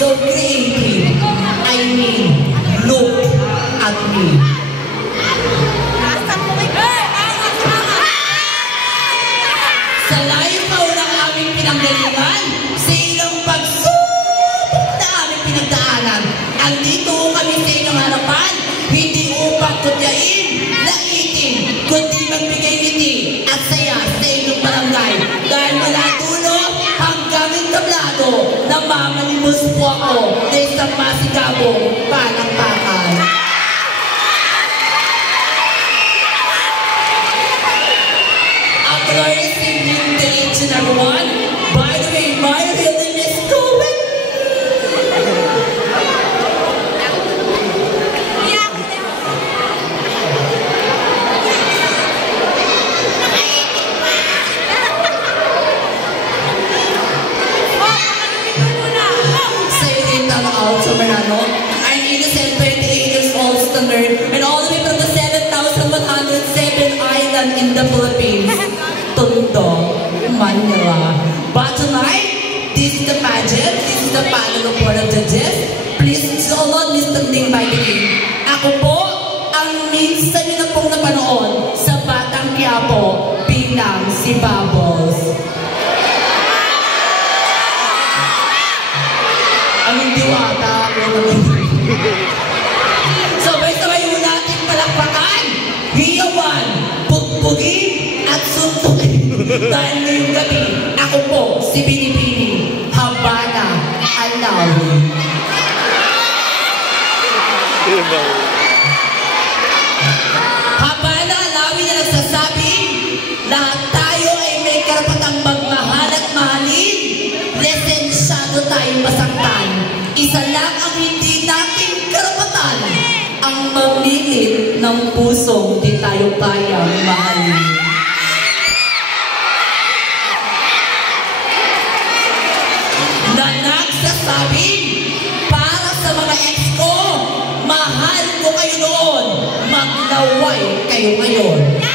So creative. I mean, look at me. Sa layo pa unang aming pinanggalingan, sa ilang pagsubok na aming pinagdaanan, andito kami sa inyong harapan, hindi upang kutyain, laitin, kundi magbigay ngiti at saya sa inyong barangay. Dahil mula dulo hanggang entablado, namamalimos po ako na isang masigabong palakpakan. Ang glorious evening to each and everyone. By the way, my real name is Coben. I'm innocent 28 years old standard and all the way from the 7,107 island in the Philippines, Tondo, Manila. But tonight, this is the pageant, this is the panel of board of judges. Please do not be standing by the king. Ako po ang minsan nyo na pong napanood sa Batang Quiapo bilang si Bubbles. Ang diwata. So, sabay mo natin palakpakan, hiyawan, pugbugin, at suntukin. Dahil ngayong gabi, ako po si Binibini, Habana Alawi. Habana Alawi na nagsasabing, ang hindi nating karapatan. Ang mamilit ng pusong di tayo kayang mahalin. Na nagsasabing para sa mga ex ko, mahal ko kayo noon, magnaway kayo ngayon.